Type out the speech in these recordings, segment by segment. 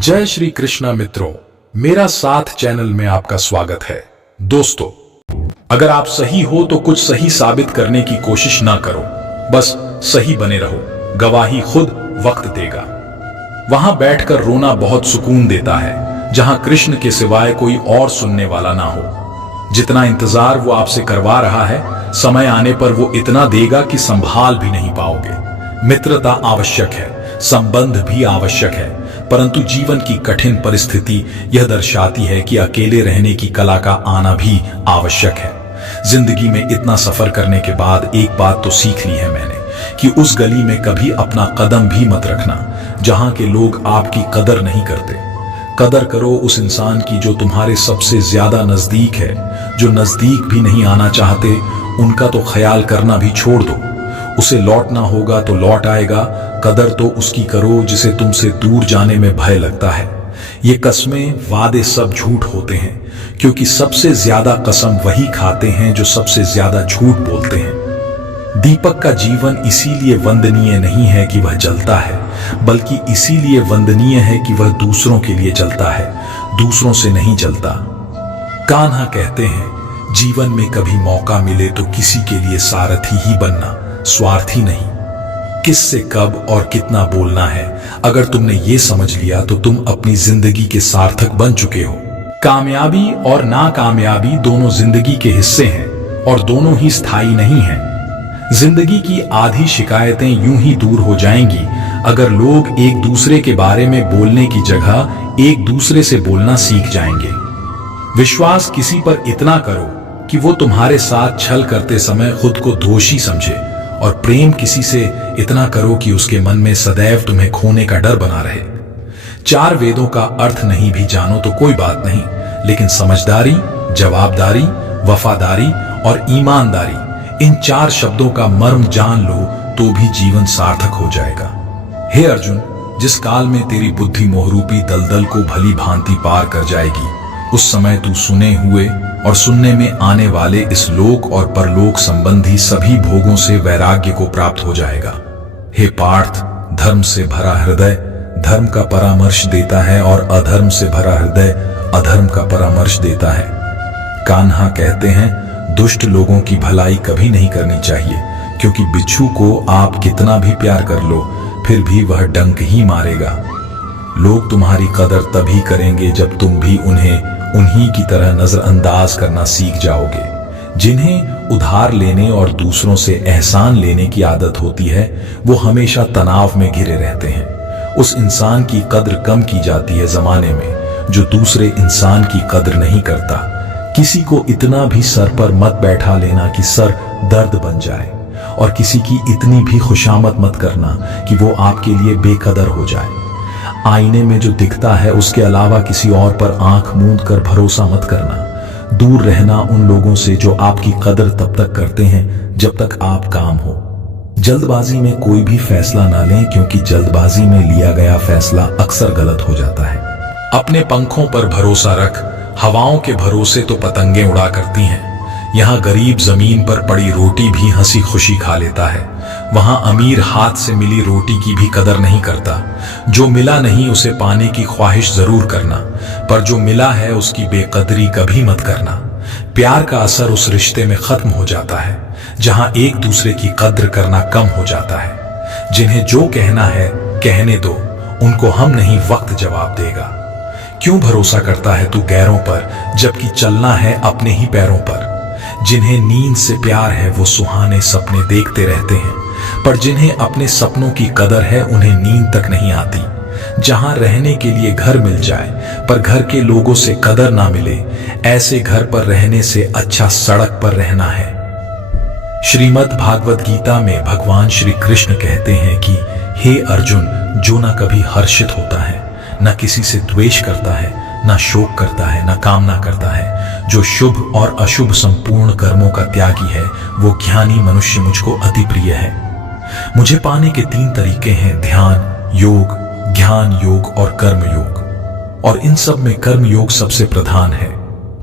जय श्री कृष्णा मित्रों, मेरा साथ चैनल में आपका स्वागत है। दोस्तों, अगर आप सही हो तो कुछ सही साबित करने की कोशिश ना करो, बस सही बने रहो। गवाही खुद वक्त देगा। वहां बैठकर रोना बहुत सुकून देता है, जहां कृष्ण के सिवाय कोई और सुनने वाला ना हो। जितना इंतजार वो आपसे करवा रहा है, समय आने पर वो इतना देगा कि संभाल भी नहीं पाओगे। मित्रता आवश्यक है, संबंध भी आवश्यक है, परंतु जीवन की कठिन परिस्थिति यह दर्शाती है कि अकेले रहने की कला का आना भी आवश्यक है। जिंदगी में इतना सफर करने के बाद एक बात तो सीख ली है मैंने कि उस गली में कभी अपना कदम भी मत रखना जहां के लोग आपकी कदर नहीं करते। कदर करो उस इंसान की जो तुम्हारे सबसे ज्यादा नजदीक है। जो नजदीक भी नहीं आना चाहते, उनका तो ख्याल करना भी छोड़ दो। उसे लौटना होगा तो लौट आएगा। कदर तो उसकी करो जिसे तुमसे दूर जाने में भय लगता है। ये कस्में, वादे सब झूठ होते हैं, क्योंकि सबसे ज्यादा कसम वही खाते हैं जो सबसे ज्यादा झूठ बोलते हैं। दीपक का जीवन इसीलिए वंदनीय नहीं है कि वह जलता है, बल्कि इसीलिए वंदनीय है कि वह दूसरों के लिए जलता है, दूसरों से नहीं जलता। कान्हा कहते हैं, जीवन में कभी मौका मिले तो किसी के लिए सारथी ही बनना, स्वार्थी नहीं। किससे कब और कितना बोलना है, अगर तुमने ये समझ लिया तो तुम अपनी जिंदगी के सार्थक बन चुके हो। कामयाबी और नाकामयाबी दोनों जिंदगी के हिस्से हैं और दोनों ही स्थायी नहीं हैं। जिंदगी की आधी शिकायतें यूं ही दूर हो जाएंगी अगर लोग एक दूसरे के बारे में बोलने की जगह एक दूसरे से बोलना सीख जाएंगे। विश्वास किसी पर इतना करो कि वो तुम्हारे साथ छल करते समय खुद को दोषी समझे, और प्रेम किसी से इतना करो कि उसके मन में सदैव तुम्हें खोने का डर बना रहे। चार वेदों का अर्थ नहीं भी जानो तो कोई बात नहीं, लेकिन समझदारी, जवाबदारी, वफादारी और ईमानदारी, इन चार शब्दों का मर्म जान लो तो भी जीवन सार्थक हो जाएगा। हे अर्जुन, जिस काल में तेरी बुद्धि मोहरूपी दलदल को भली भांति पार कर जाएगी, उस समय तू सुने हुए और सुनने में आने वाले इस लोक और परलोक संबंधी सभी भोगों से वैराग्य को प्राप्त हो जाएगा। हे पार्थ, धर्म से भरा हृदय धर्म का परामर्श देता है और अधर्म से भरा हृदय अधर्म का परामर्श देता है। कान्हा कहते हैं, दुष्ट लोगों की भलाई कभी नहीं करनी चाहिए, क्योंकि बिच्छू को आप कितना भी प्यार कर लो फिर भी वह डंक ही मारेगा। लोग तुम्हारी कदर तभी करेंगे जब तुम भी उन्हें उन्हीं की तरह नजरअंदाज करना सीख जाओगे। जिन्हें उधार लेने और दूसरों से एहसान लेने की आदत होती है, वो हमेशा तनाव में घिरे रहते हैं। उस इंसान की कद्र कम की जाती है जमाने में जो दूसरे इंसान की कद्र नहीं करता। किसी को इतना भी सर पर मत बैठा लेना कि सर दर्द बन जाए, और किसी की इतनी भी खुशामद मत करना कि वो आपके लिए बेकदर हो जाए। आईने में जो दिखता है उसके अलावा किसी और पर आंख मूंद कर भरोसा मत करना। दूर रहना उन लोगों से जो आपकी कदर तब तक करते हैं जब तक आप काम हो। जल्दबाजी में कोई भी फैसला ना लें, क्योंकि जल्दबाजी में लिया गया फैसला अक्सर गलत हो जाता है। अपने पंखों पर भरोसा रख, हवाओं के भरोसे तो पतंगें उड़ा करती हैं। यहाँ गरीब जमीन पर पड़ी रोटी भी हंसी खुशी खा लेता है, वहां अमीर हाथ से मिली रोटी की भी कदर नहीं करता। जो मिला नहीं उसे पाने की ख्वाहिश जरूर करना, पर जो मिला है उसकी बेकदरी कभी मत करना। प्यार का असर उस रिश्ते में खत्म हो जाता है जहां एक दूसरे की कद्र करना कम हो जाता है। जिन्हें जो कहना है कहने दो, उनको हम नहीं वक्त जवाब देगा। क्यों भरोसा करता है तू गैरों पर, जबकि चलना है अपने ही पैरों पर। जिन्हें नींद से प्यार है वो सुहाने सपने देखते रहते हैं, पर जिन्हें अपने सपनों की कदर है उन्हें नींद तक नहीं आती। जहां रहने के लिए घर मिल जाए पर घर के लोगों से कदर ना मिले, ऐसे घर पर रहने से अच्छा सड़क पर रहना है। श्रीमद् भागवत गीता में भगवान श्री कृष्ण कहते हैं कि हे अर्जुन, जो ना कभी हर्षित होता है, ना किसी से द्वेष करता है, ना शोक करता है, ना कामना करता है, जो शुभ और अशुभ संपूर्ण कर्मों का त्यागी है, वो ज्ञानी मनुष्य मुझको अति प्रिय है। मुझे पाने के तीन तरीके हैं, ध्यान योग, ज्ञान योग और कर्म योग, और इन सब में कर्म योग सबसे प्रधान है।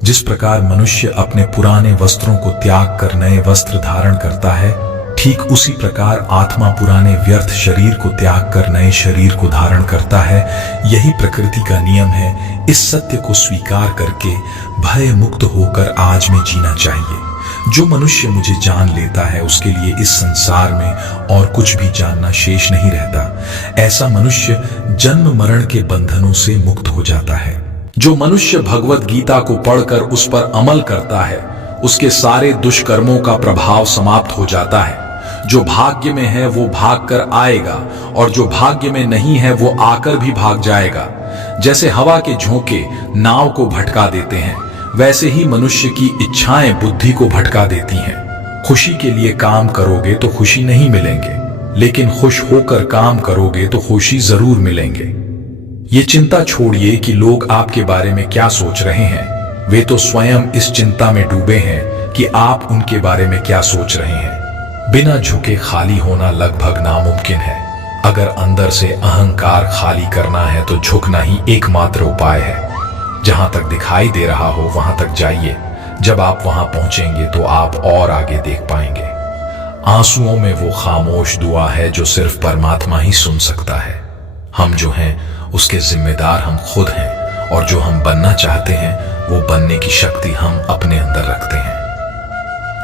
जिस प्रकार मनुष्य अपने पुराने वस्त्रों को त्याग कर नए वस्त्र धारण करता है, ठीक उसी प्रकार आत्मा पुराने व्यर्थ शरीर को त्याग कर नए शरीर को धारण करता है। यही प्रकृति का नियम है। इस सत्य को स्वीकार करके भय मुक्त होकर आज में जीना चाहिए। जो मनुष्य मुझे जान लेता है उसके लिए इस संसार में और कुछ भी जानना शेष नहीं रहता। ऐसा मनुष्य जन्म मरण के बंधनों से मुक्त हो जाता है। जो मनुष्य भगवत गीता को पढ़कर उस पर अमल करता है उसके सारे दुष्कर्मों का प्रभाव समाप्त हो जाता है। जो भाग्य में है वो भाग कर आएगा और जो भाग्य में नहीं है वो आकर भी भाग जाएगा। जैसे हवा के झोंके नाव को भटका देते हैं वैसे ही मनुष्य की इच्छाएं बुद्धि को भटका देती हैं। खुशी के लिए काम करोगे तो खुशी नहीं मिलेंगे, लेकिन खुश होकर काम करोगे तो खुशी जरूर मिलेंगे। ये चिंता छोड़िए कि लोग आपके बारे में क्या सोच रहे हैं। वे तो स्वयं इस चिंता में डूबे हैं कि आप उनके बारे में क्या सोच रहे हैं। बिना झुके खाली होना लगभग नामुमकिन है। अगर अंदर से अहंकार खाली करना है तो झुकना ही एकमात्र उपाय है। जहां तक दिखाई दे रहा हो वहां तक जाइए। जब आप वहां पहुंचेंगे तो आप और आगे देख पाएंगे। आंसुओं में वो खामोश दुआ है जो सिर्फ परमात्मा ही सुन सकता है। हम जो हैं उसके जिम्मेदार हम खुद हैं और जो हम बनना चाहते हैं वो बनने की शक्ति हम अपने अंदर रखते हैं।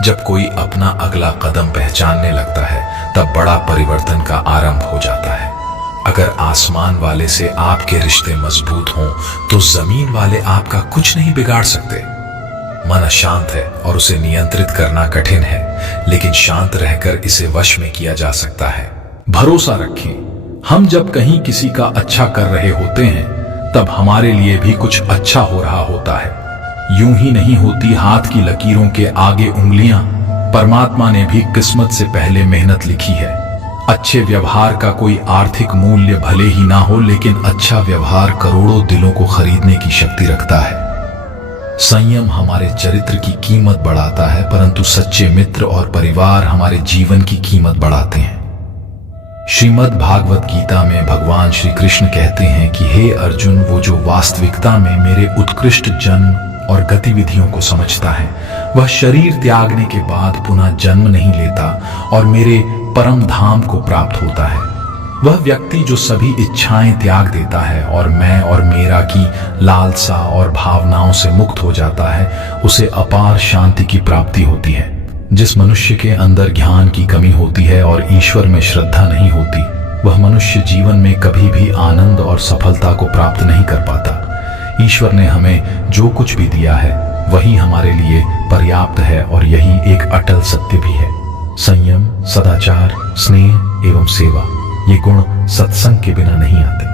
जब कोई अपना अगला कदम पहचानने लगता है तब बड़ा परिवर्तन का आरंभ हो जाता है। अगर आसमान वाले से आपके रिश्ते मजबूत हों तो जमीन वाले आपका कुछ नहीं बिगाड़ सकते। मन अशांत है और उसे नियंत्रित करना कठिन है, लेकिन शांत रहकर इसे वश में किया जा सकता है। भरोसा रखें, हम जब कहीं किसी का अच्छा कर रहे होते हैं तब हमारे लिए भी कुछ अच्छा हो रहा होता है। यूं ही नहीं होती हाथ की लकीरों के आगे उंगलियां। परमात्मा ने भी किस्मत से पहले मेहनत लिखी है। अच्छे व्यवहार का कोई आर्थिक मूल्य भले ही ना हो, लेकिन अच्छा व्यवहार करोड़ों दिलों को खरीदने की शक्ति रखता है। संयम हमारे चरित्र की कीमत बढ़ाता है, परंतु सच्चे मित्र और परिवार हमारे जीवन की कीमत बढ़ाते हैं। श्रीमद् भागवत गीता में भगवान श्री कृष्ण कहते हैं कि हे अर्जुन, वो जो वास्तविकता में मेरे उत्कृष्ट जन्म और गतिविधियों को समझता है वह शरीर त्यागने के बाद पुनः जन्म नहीं लेता और मेरे परम धाम को प्राप्त होता है। वह व्यक्ति जो सभी इच्छाएं त्याग देता है और मैं और मेरा की लालसा और भावनाओं से मुक्त हो जाता है उसे अपार शांति की प्राप्ति होती है। जिस मनुष्य के अंदर ज्ञान की कमी होती है और ईश्वर में श्रद्धा नहीं होती वह मनुष्य जीवन में कभी भी आनंद और सफलता को प्राप्त नहीं कर पाता। ईश्वर ने हमें जो कुछ भी दिया है वही हमारे लिए पर्याप्त है और यही एक अटल सत्य भी है। संयम, सदाचार, स्नेह एवं सेवा ये गुण सत्संग के बिना नहीं आते।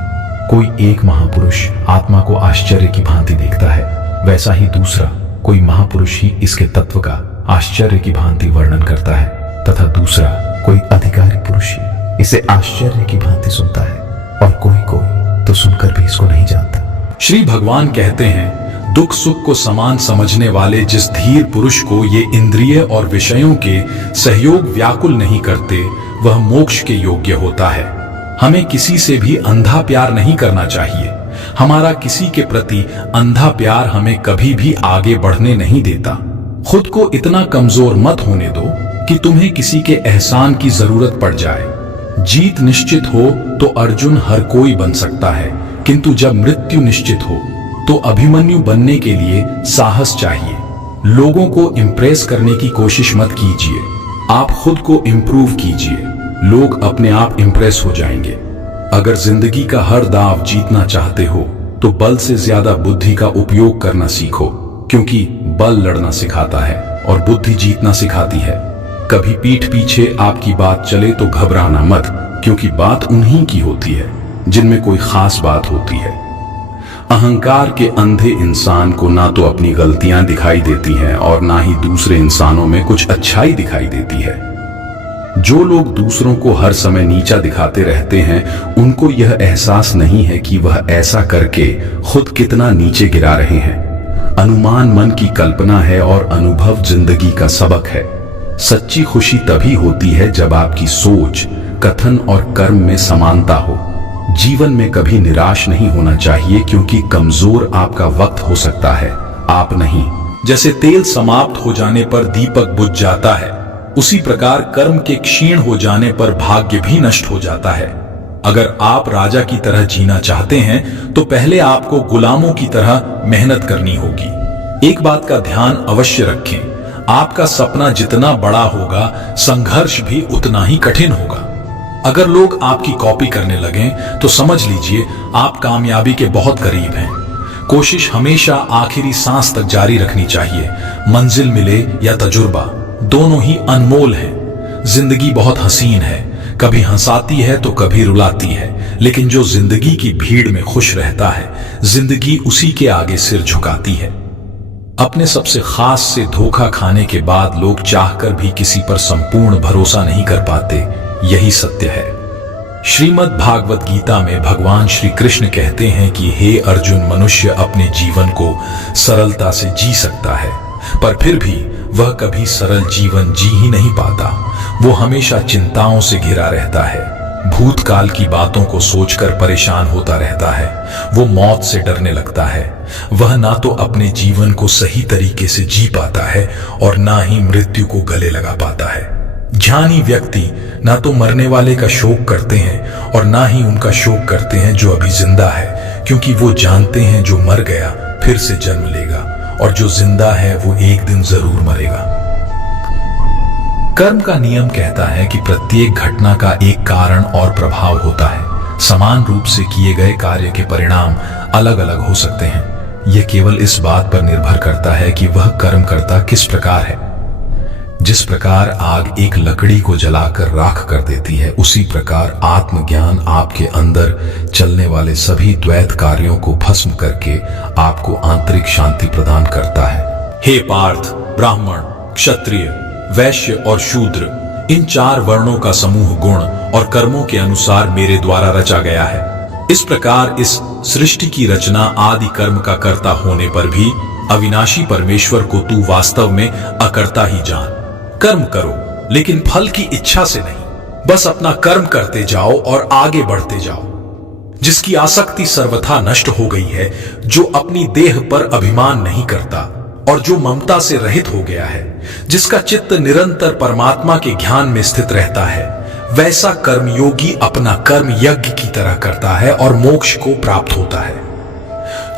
कोई एक महापुरुष आत्मा को आश्चर्य की भांति देखता है, वैसा ही दूसरा कोई महापुरुष ही इसके तत्व का आश्चर्य की भांति वर्णन करता है, तथा दूसरा कोई अधिकारी पुरुष ही इसे आश्चर्य की भांति सुनता है और कोई तो सुनकर भी इसको नहीं जानता। श्री भगवान कहते हैं, दुख सुख को समान समझने वाले जिस धीर पुरुष को ये इंद्रिय और विषयों के सहयोग व्याकुल नहीं करते वह मोक्ष के योग्य होता है। हमें किसी से भी अंधा प्यार नहीं करना चाहिए। हमारा किसी के प्रति अंधा प्यार हमें कभी भी आगे बढ़ने नहीं देता। खुद को इतना कमजोर मत होने दो कि तुम्हें किसी के एहसान की जरूरत पड़ जाए। जीत निश्चित हो तो अर्जुन हर कोई बन सकता है, किंतु जब मृत्यु निश्चित हो तो अभिमन्यु बनने के लिए साहस चाहिए। लोगों को इंप्रेस करने की कोशिश मत कीजिए, आप खुद को इंप्रूव कीजिए। लोग अपने आप इंप्रेस हो जाएंगे। अगर जिंदगी का हर दाव जीतना चाहते हो तो बल से ज्यादा बुद्धि का उपयोग करना सीखो, क्योंकि बल लड़ना सिखाता है और बुद्धि जीतना सिखाती है। कभी पीठ पीछे आपकी बात चले तो घबराना मत, क्योंकि बात उन्हीं की होती है जिनमें कोई खास बात होती है। अहंकार के अंधे इंसान को ना तो अपनी गलतियां दिखाई देती हैं और ना ही दूसरे इंसानों में कुछ अच्छाई दिखाई देती है। जो लोग दूसरों को हर समय नीचा दिखाते रहते हैं उनको यह एहसास नहीं है कि वह ऐसा करके खुद कितना नीचे गिरा रहे हैं। अनुमान मन की कल्पना है और अनुभव जिंदगी का सबक है। सच्ची खुशी तभी होती है जब आपकी सोच, कथन और कर्म में समानता हो। जीवन में कभी निराश नहीं होना चाहिए, क्योंकि कमजोर आपका वक्त हो सकता है, आप नहीं। जैसे तेल समाप्त हो जाने पर दीपक बुझ जाता है, उसी प्रकार कर्म के क्षीण हो जाने पर भाग्य भी नष्ट हो जाता है। अगर आप राजा की तरह जीना चाहते हैं तो पहले आपको गुलामों की तरह मेहनत करनी होगी। एक बात का ध्यान अवश्य रखें, आपका सपना जितना बड़ा होगा, संघर्ष भी उतना ही कठिन होगा। अगर लोग आपकी कॉपी करने लगें तो समझ लीजिए आप कामयाबी के बहुत करीब हैं। कोशिश हमेशा आखिरी सांस तक जारी रखनी चाहिए। मंजिल मिले या तजुर्बा, दोनों ही अनमोल हैं। जिंदगी बहुत हसीन है, कभी हंसाती है तो कभी रुलाती है, लेकिन जो जिंदगी की भीड़ में खुश रहता है, जिंदगी उसी के आगे सिर झुकाती है। अपने सबसे खास से धोखा खाने के बाद लोग चाहकर भी किसी पर संपूर्ण भरोसा नहीं कर पाते, यही सत्य है। श्रीमद् भागवत गीता में भगवान श्री कृष्ण कहते हैं कि हे अर्जुन, मनुष्य अपने जीवन को सरलता से जी सकता है, पर फिर भी वह कभी सरल जीवन जी ही नहीं पाता। वो हमेशा चिंताओं से घिरा रहता है, भूतकाल की बातों को सोचकर परेशान होता रहता है। वो मौत से डरने लगता है। वह ना तो अपने जीवन को सही तरीके से जी पाता है और ना ही मृत्यु को गले लगा पाता है। ज्ञानी व्यक्ति ना तो मरने वाले का शोक करते हैं और ना ही उनका शोक करते हैं जो अभी जिंदा है, क्योंकि वो जानते हैं जो मर गया फिर से जन्म लेगा और जो जिंदा है वो एक दिन जरूर मरेगा। कर्म का नियम कहता है कि प्रत्येक घटना का एक कारण और प्रभाव होता है। समान रूप से किए गए कार्य के परिणाम अलग अलग हो सकते हैं। यह केवल इस बात पर निर्भर करता है कि वह कर्म करता किस प्रकार है। जिस प्रकार आग एक लकड़ी को जलाकर राख कर देती है, उसी प्रकार आत्मज्ञान आपके अंदर चलने वाले सभी द्वैत कार्यों को भस्म करके आपको आंतरिक शांति प्रदान करता है। हे पार्थ, ब्राह्मण, क्षत्रिय, वैश्य और शूद्र, इन चार वर्णों का समूह गुण और कर्मों के अनुसार मेरे द्वारा रचा गया है। इस प्रकार इस सृष्टि की रचना आदि कर्म का कर्ता होने पर भी अविनाशी परमेश्वर को तू वास्तव में अकर्ता ही जान। कर्म करो लेकिन फल की इच्छा से नहीं, बस अपना कर्म करते जाओ और आगे बढ़ते जाओ। जिसकी आसक्ति सर्वथा नष्ट हो गई है, जो अपनी देह पर अभिमान नहीं करता और जो ममता से रहित हो गया है, जिसका चित्त निरंतर परमात्मा के ध्यान में स्थित रहता है, वैसा कर्मयोगी अपना कर्म यज्ञ की तरह करता है और मोक्ष को प्राप्त होता है।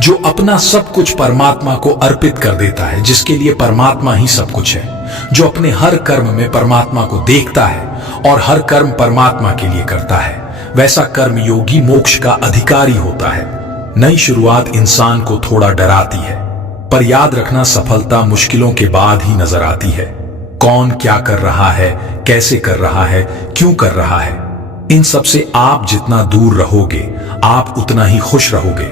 जो अपना सब कुछ परमात्मा को अर्पित कर देता है, जिसके लिए परमात्मा ही सब कुछ है, जो अपने हर कर्म में परमात्मा को देखता है और हर कर्म परमात्मा के लिए करता है, वैसा कर्मयोगी मोक्ष का अधिकारी होता है। नई शुरुआत इंसान को थोड़ा डराती है, पर याद रखना सफलता मुश्किलों के बाद ही नजर आती है। कौन क्या कर रहा है, कैसे कर रहा है, क्यों कर रहा है, इन सब से आप जितना दूर रहोगे आप उतना ही खुश रहोगे।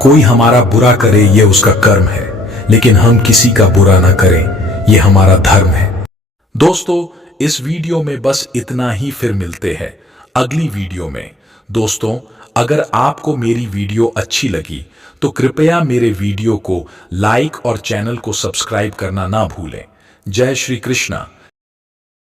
कोई हमारा बुरा करे ये उसका कर्म है, लेकिन हम किसी का बुरा ना करें ये हमारा धर्म है। दोस्तों, इस वीडियो में बस इतना ही, फिर मिलते हैं अगली वीडियो में। दोस्तों, अगर आपको मेरी वीडियो अच्छी लगी तो कृपया मेरे वीडियो को लाइक और चैनल को सब्सक्राइब करना ना भूलें। जय श्री कृष्णा।